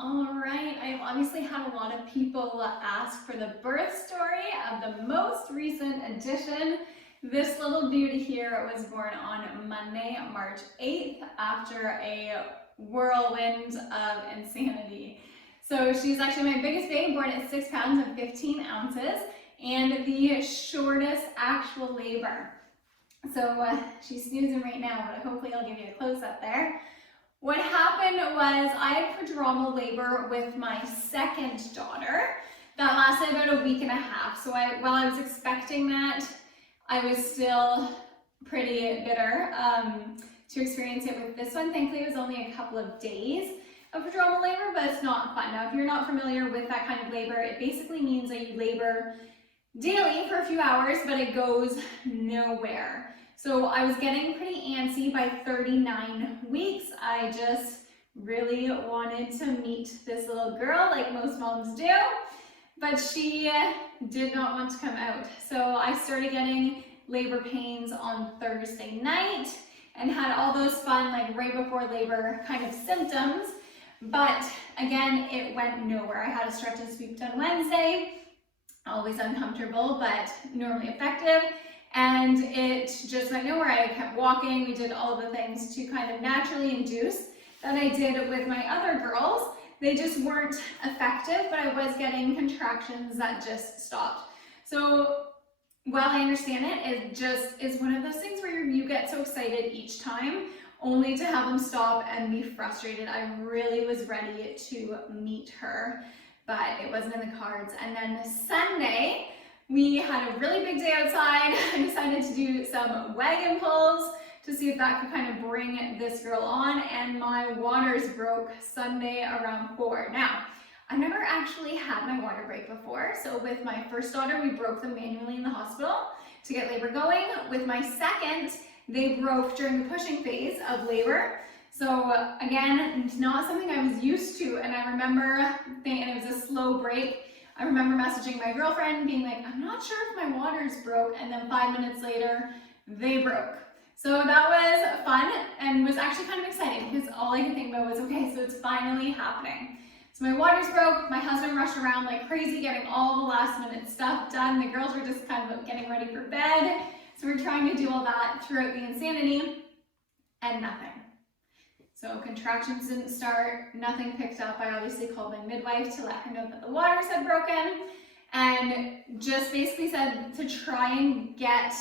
All right, I've obviously had a lot of people ask for the birth story of the most recent edition. This little beauty here was born on Monday, March 8th, after a whirlwind of insanity. So she's actually my biggest baby, born at 6 pounds and 15 ounces, and the shortest actual labor. So she's snoozing right now, but hopefully I'll give you a close-up there. What happened was I had prodromal labor with my second daughter. That lasted about a week and a half. So while I was expecting that, I was still pretty bitter to experience it with this one. Thankfully, it was only a couple of days of prodromal labor, but it's not fun. Now, if you're not familiar with that kind of labor, it basically means that you labor daily for a few hours, but it goes nowhere. So I was getting pretty antsy by 39 weeks. I just really wanted to meet this little girl like most moms do, but she did not want to come out. So I started getting labor pains on Thursday night and had all those fun, like right before labor kind of symptoms. But again, it went nowhere. I had a stretch and sweep done Wednesday, always uncomfortable, but normally effective. And it just went nowhere. I kept walking. We did all of the things to kind of naturally induce that I did with my other girls. They just weren't effective, but I was getting contractions that just stopped. So while I understand it, it just is one of those things where you get so excited each time only to have them stop and be frustrated. I really was ready to meet her, but it wasn't in the cards. And then Sunday, we had a really big day outside. I decided to do some wagon pulls to see if that could kind of bring this girl on, and my waters broke Sunday around 4. Now, I've never actually had my water break before, so with my first daughter, we broke them manually in the hospital to get labor going. With my second, they broke during the pushing phase of labor. So again, not something I was used to, and I remember thinking it was a slow break. I remember messaging my girlfriend being like, I'm not sure if my waters broke, and then 5 minutes later, they broke. So that was fun and was actually kind of exciting because all I could think about was, okay, so it's finally happening. So my waters broke, my husband rushed around like crazy getting all the last minute stuff done. The girls were just kind of getting ready for bed. So we're trying to do all that throughout the insanity and nothing. So contractions didn't start, nothing picked up. I obviously called my midwife to let her know that the waters had broken and just basically said to try and get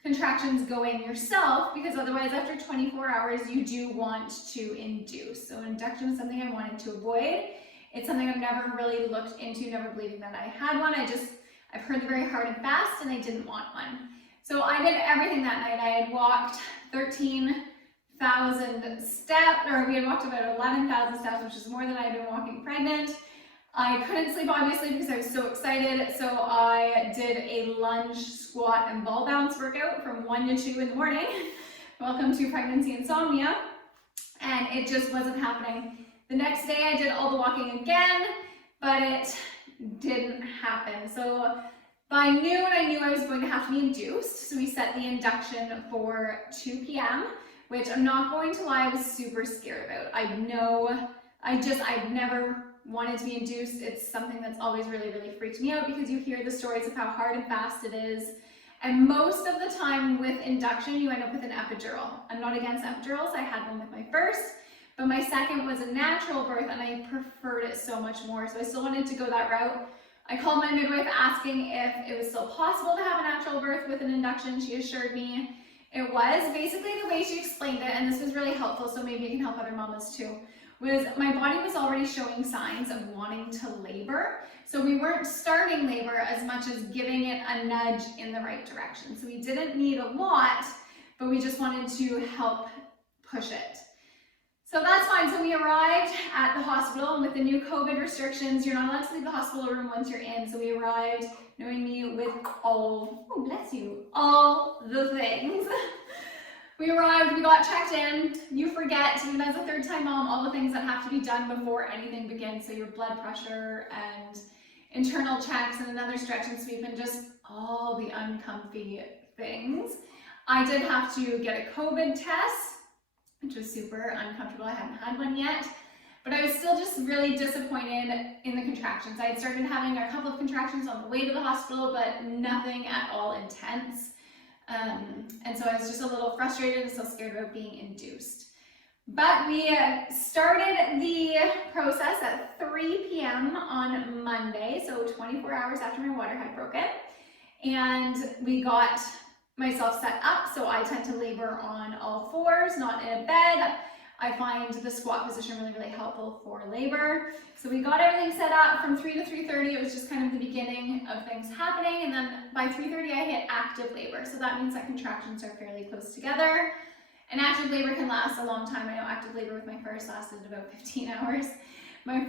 contractions going yourself, because otherwise after 24 hours you do want to induce. So induction is something I wanted to avoid. It's something I've never really looked into, never believing that I had one. I've heard they're very hard and fast and I didn't want one. So I did everything that night. I had walked 13,000 steps, or we had walked about 11,000 steps, which is more than I had been walking pregnant. I couldn't sleep obviously because I was so excited, so I did a lunge, squat, and ball bounce workout from 1 to 2 in the morning. Welcome to pregnancy insomnia. And it just wasn't happening. The next day I did all the walking again, but it didn't happen. So by noon I knew I was going to have to be induced, so we set the induction for 2 p.m., which I'm not going to lie, I was super scared about. I've never wanted to be induced. It's something that's always really, really freaked me out because you hear the stories of how hard and fast it is. And most of the time with induction, you end up with an epidural. I'm not against epidurals. I had one with my first, but my second was a natural birth and I preferred it so much more. So I still wanted to go that route. I called my midwife asking if it was still possible to have a natural birth with an induction. She assured me it was. Basically the way she explained it, and this was really helpful, so maybe it can help other mamas too, was my body was already showing signs of wanting to labor. So we weren't starting labor as much as giving it a nudge in the right direction. So we didn't need a lot, but we just wanted to help push it. So that's fine. So we arrived at the hospital, and with the new COVID restrictions, you're not allowed to leave the hospital room once you're in. So we arrived knowing me with all, oh bless you, all the things. We arrived, we got checked in. You forget, even as a third-time mom, all the things that have to be done before anything begins. So your blood pressure and internal checks and another stretch and sweep and just all the uncomfy things. I did have to get a COVID test, which was super uncomfortable. I hadn't had one yet. But I was still just really disappointed in the contractions. I had started having a couple of contractions on the way to the hospital, but nothing at all intense. And so I was just a little frustrated and still scared about being induced. But we started the process at 3 p.m. on Monday, so 24 hours after my water had broken. And we got myself set up, so I tend to labor on all fours, not in a bed. I find the squat position really, really helpful for labor. So we got everything set up from 3 to 3:30. It was just kind of the beginning of things happening. And then by 3:30, I hit active labor. So that means that contractions are fairly close together. And active labor can last a long time. I know active labor with my first lasted about 15 hours. My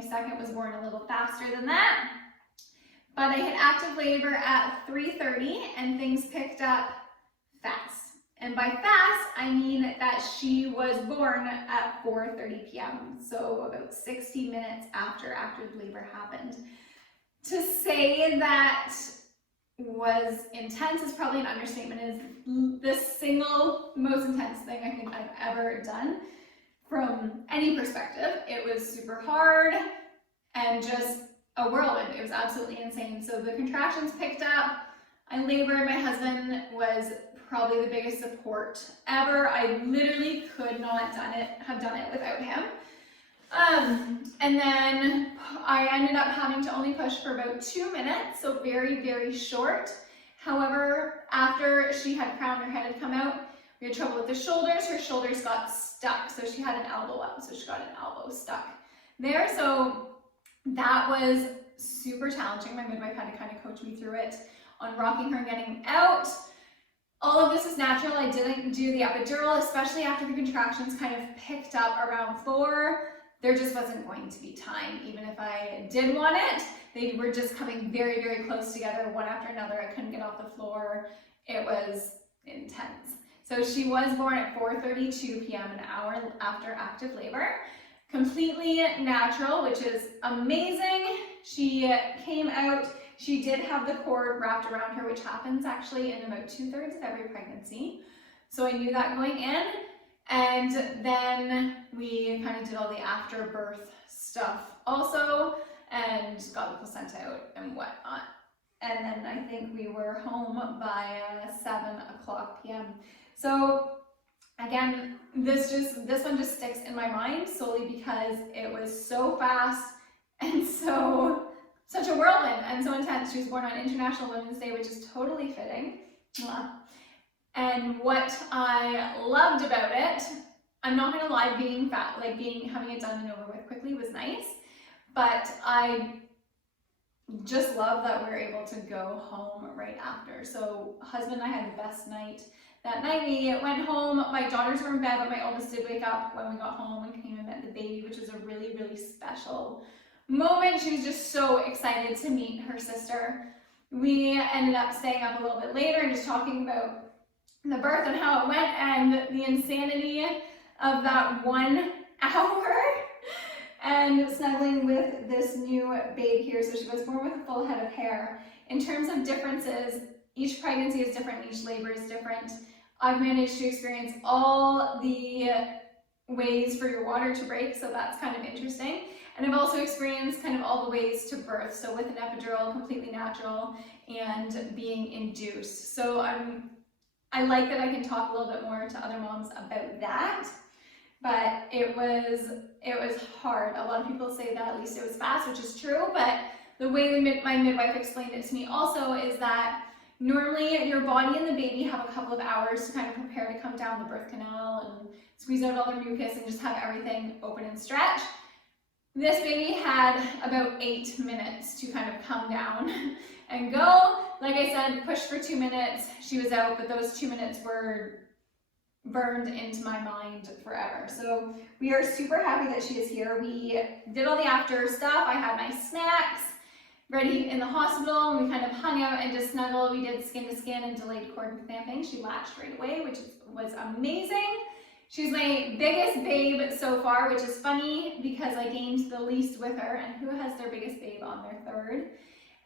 second was born a little faster than that. But I hit active labor at 3:30 and things picked up fast. And by fast, I mean that she was born at 4:30 p.m. So about 60 minutes after active labor happened. To say that was intense is probably an understatement. Is the single most intense thing I think I've ever done from any perspective. It was super hard and just a whirlwind. It was absolutely insane. So the contractions picked up, I labored, my husband was probably the biggest support ever. I literally could not have done it without him. And then I ended up having to only push for about 2 minutes, so very, very short. However, after she had crowned, her head had come out, we had trouble with the shoulders. Her shoulders got stuck, so she had an elbow up, so she got an elbow stuck there. So that was super challenging. My midwife had to kind of coach me through it on rocking her and getting out. All of this is natural. I didn't do the epidural, especially after the contractions kind of picked up around 4. There just wasn't going to be time. Even if I did want it, they were just coming very, very close together, one after another. I couldn't get off the floor. It was intense. So she was born at 4:32 p.m., an hour after active labor. Completely natural, which is amazing. She came out. She did have the cord wrapped around her, which happens actually in about 2/3 of every pregnancy. So I knew that going in. And then we kind of did all the afterbirth stuff also and got the placenta out and whatnot. And then I think we were home by 7:00 p.m. So again, this one just sticks in my mind solely because it was so fast and such a whirlwind and so intense. She was born on International Women's Day, which is totally fitting. And what I loved about it, I'm not gonna lie, having it done and over with quickly was nice, but I just love that we were able to go home right after. So husband and I had the best night. That night we went home. My daughters were in bed, but my oldest did wake up when we got home and came and met the baby, which was a really, really special moment. She was just so excited to meet her sister. We ended up staying up a little bit later and just talking about the birth and how it went and the insanity of that 1 hour and snuggling with this new babe here. So she was born with a full head of hair. In terms of differences, each pregnancy is different, each labor is different. I've managed to experience all the ways for your water to break, so that's kind of interesting. And I've also experienced kind of all the ways to birth, so with an epidural, completely natural, and being induced. So I like that I can talk a little bit more to other moms about that, but it was hard. A lot of people say that at least it was fast, which is true, but the way my midwife explained it to me also is that normally your body and the baby have a couple of hours to kind of prepare to come down the birth canal and squeeze out all the mucus and just have everything open and stretch. This baby had about 8 minutes to kind of come down and go. Like I said, push for 2 minutes, she was out, but those 2 minutes were burned into my mind forever. So we are super happy that she is here. We did all the after stuff. I had my snacks ready in the hospital, and we kind of hung out and just snuggled. We did skin to skin and delayed cord clamping. She latched right away, which was amazing. She's my biggest babe so far, which is funny because I gained the least with her, and who has their biggest babe on their third?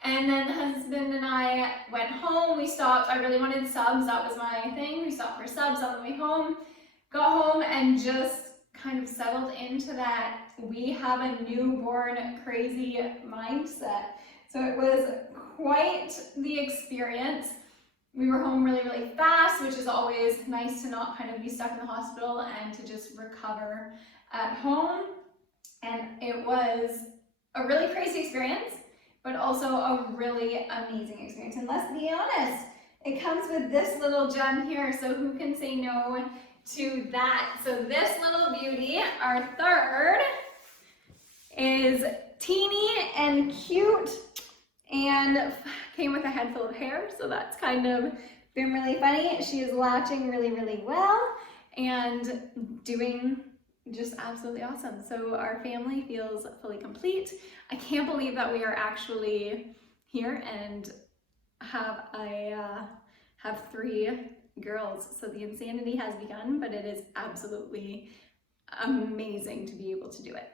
And then the husband and I went home. We stopped. I really wanted subs. That was my thing. We stopped for subs on the way home. Got home and just kind of settled into that we have a newborn crazy mindset. So it was quite the experience. We were home really, really fast, which is always nice to not kind of be stuck in the hospital and to just recover at home. And it was a really crazy experience, but also a really amazing experience. And let's be honest, it comes with this little gem here, so who can say no to that? So this little beauty, our third, is teeny and cute and came with a head full of hair, so that's kind of been really funny. She is latching really, really well and doing just absolutely awesome. So our family feels fully complete. I can't believe that we are actually here and have 3 girls. So the insanity has begun, but it is absolutely amazing to be able to do it.